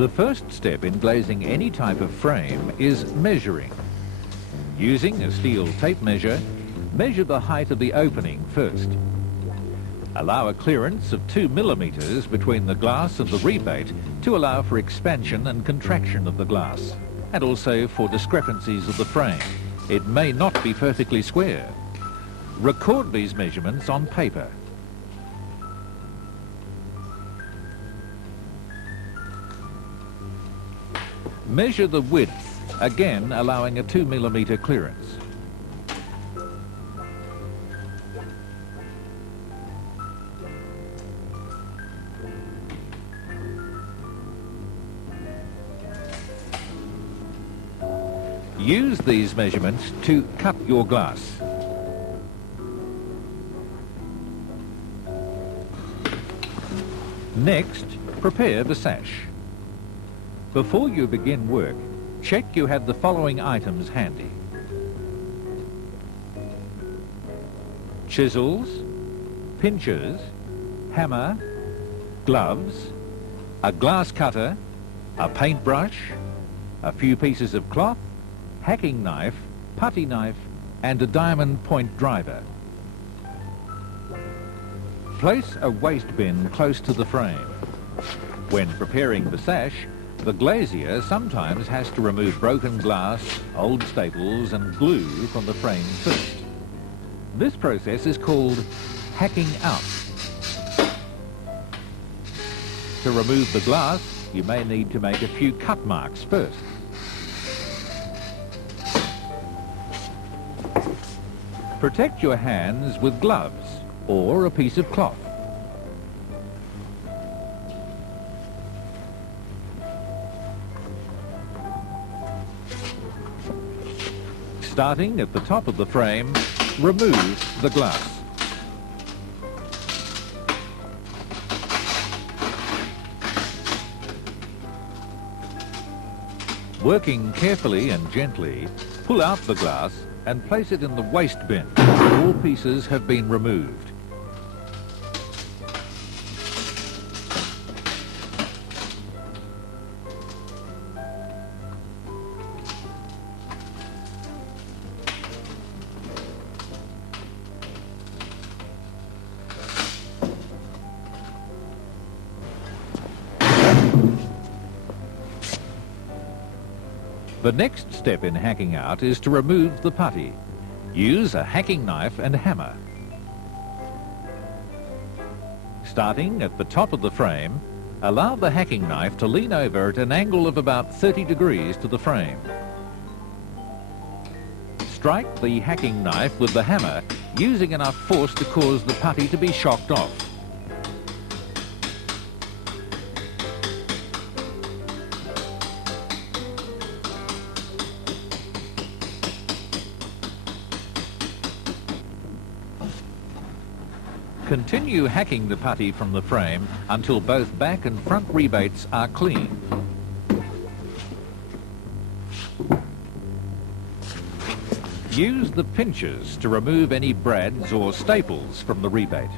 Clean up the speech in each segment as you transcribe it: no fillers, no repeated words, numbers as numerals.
The first step in glazing any type of frame is measuring. Using a steel tape measure, measure the height of the opening first. Allow a clearance of 2 millimeters between the glass and the rebate to allow for expansion and contraction of the glass, and also for discrepancies of the frame. It may not be perfectly square. Record these measurements on paper. Measure the width, again allowing a 2 millimeter clearance. Use these measurements to cut your glass. Next, prepare the sash. Before you begin work, check you have the following items handy: chisels, pinchers, hammer, gloves, a glass cutter, a paintbrush, a few pieces of cloth, hacking knife, putty knife, and a diamond point driver. Place a waste bin close to the frame. When preparing the sash, the glazier sometimes has to remove broken glass, old staples and glue from the frame first. This process is called hacking out. To remove the glass, you may need to make a few cut marks first. Protect your hands with gloves or a piece of cloth. Starting at the top of the frame, remove the glass. Working carefully and gently, pull out the glass and place it in the waste bin when all pieces have been removed. The next step in hacking out is to remove the putty. Use a hacking knife and hammer. Starting at the top of the frame, allow the hacking knife to lean over at an angle of about 30 degrees to the frame. Strike the hacking knife with the hammer, using enough force to cause the putty to be shocked off. Continue hacking the putty from the frame until both back and front rebates are clean. Use the pinchers to remove any brads or staples from the rebate.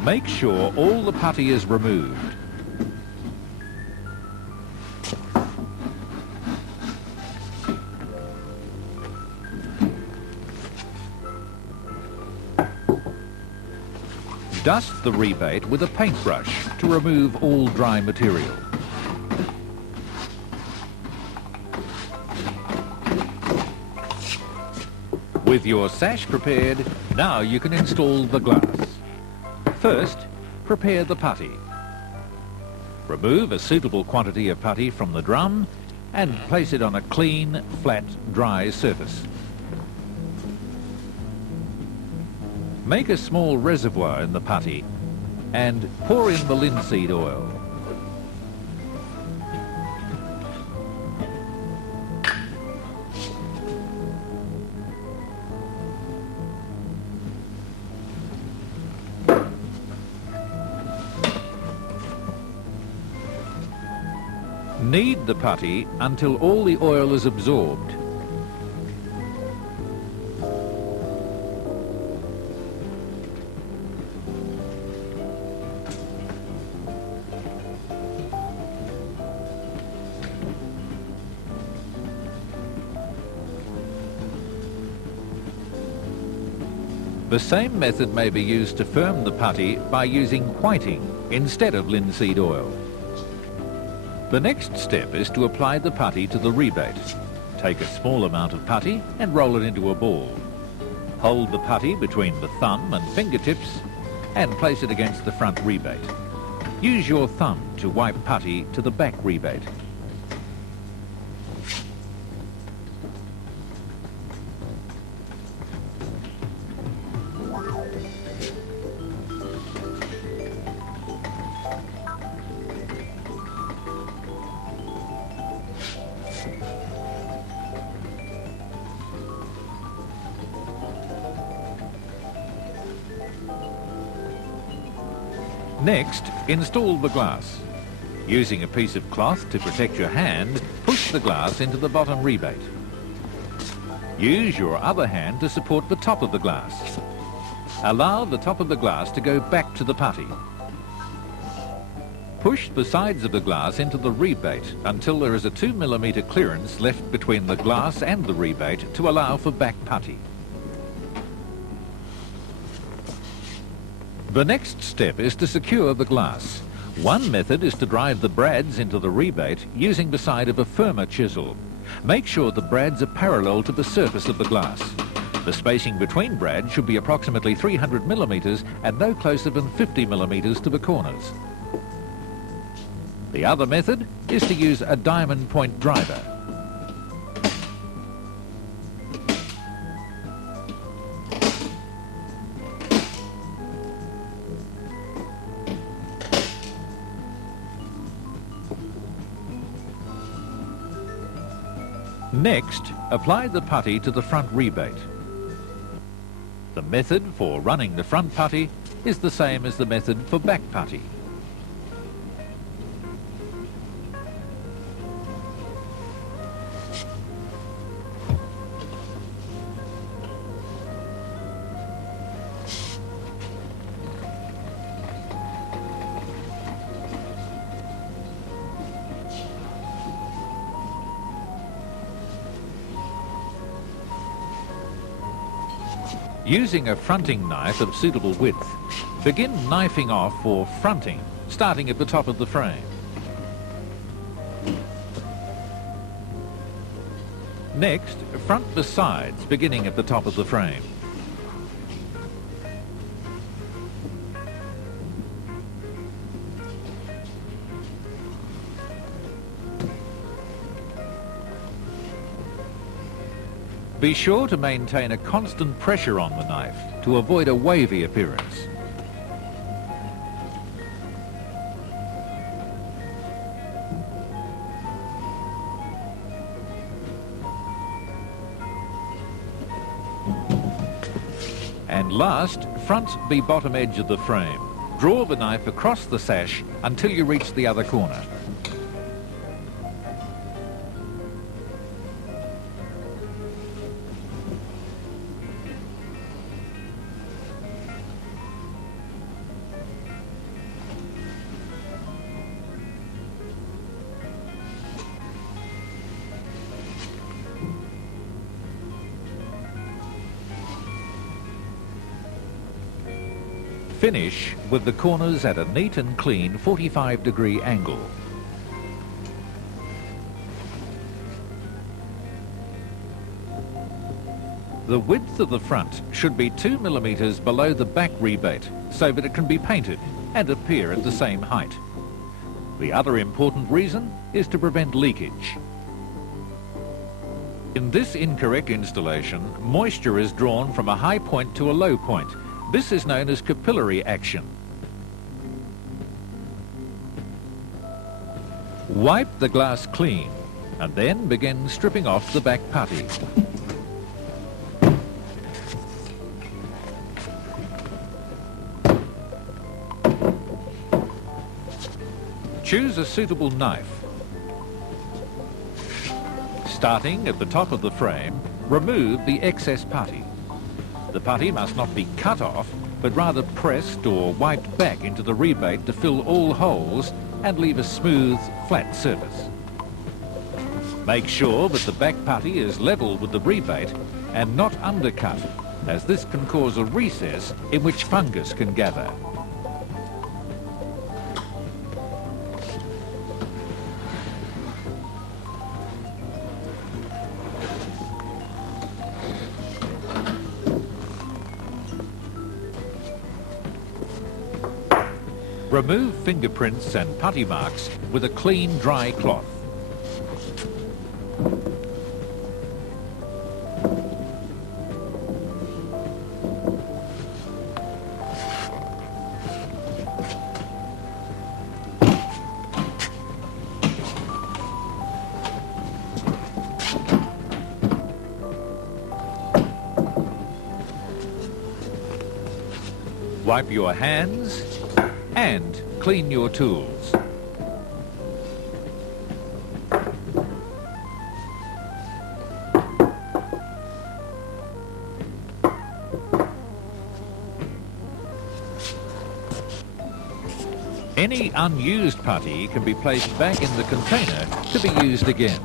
Make sure all the putty is removed. Dust the rebate with a paintbrush to remove all dry material. With your sash prepared, now you can install the glass. First, prepare the putty. Remove a suitable quantity of putty from the drum and place it on a clean, flat, dry surface. Make a small reservoir in the putty and pour in the linseed oil. Knead the putty until all the oil is absorbed. The same method may be used to firm the putty by using whiting instead of linseed oil. The next step is to apply the putty to the rebate. Take a small amount of putty and roll it into a ball. Hold the putty between the thumb and fingertips and place it against the front rebate. Use your thumb to wipe putty to the back rebate. Next, install the glass. Using a piece of cloth to protect your hand, push the glass into the bottom rebate. Use your other hand to support the top of the glass. Allow the top of the glass to go back to the putty. Push the sides of the glass into the rebate until there is a 2 mm clearance left between the glass and the rebate to allow for back putty. The next step is to secure the glass. One method is to drive the brads into the rebate using the side of a firmer chisel. Make sure the brads are parallel to the surface of the glass. The spacing between brads should be approximately 300 mm and no closer than 50 mm to the corners. The other method is to use a diamond point driver. Next, apply the putty to the front rebate. The method for running the front putty is the same as the method for back putty. Using a fronting knife of suitable width, begin knifing off or fronting, starting at the top of the frame. Next, front the sides, beginning at the top of the frame. Be sure to maintain a constant pressure on the knife to avoid a wavy appearance. And last, front the bottom edge of the frame. Draw the knife across the sash until you reach the other corner. Finish with the corners at a neat and clean 45-degree angle. The width of the front should be 2 mm below the back rebate so that it can be painted and appear at the same height. The other important reason is to prevent leakage. In this incorrect installation, moisture is drawn from a high point to a low point. This is known as capillary action. Wipe the glass clean and then begin stripping off the back putty. Choose a suitable knife. Starting at the top of the frame, remove the excess putty. The putty must not be cut off, but rather pressed or wiped back into the rebate to fill all holes and leave a smooth, flat surface. Make sure that the back putty is level with the rebate and not undercut. as this can cause a recess in which fungus can gather. Remove fingerprints and putty marks with a clean, dry cloth. Wipe your hands and clean your tools. Any unused putty can be placed back in the container to be used again.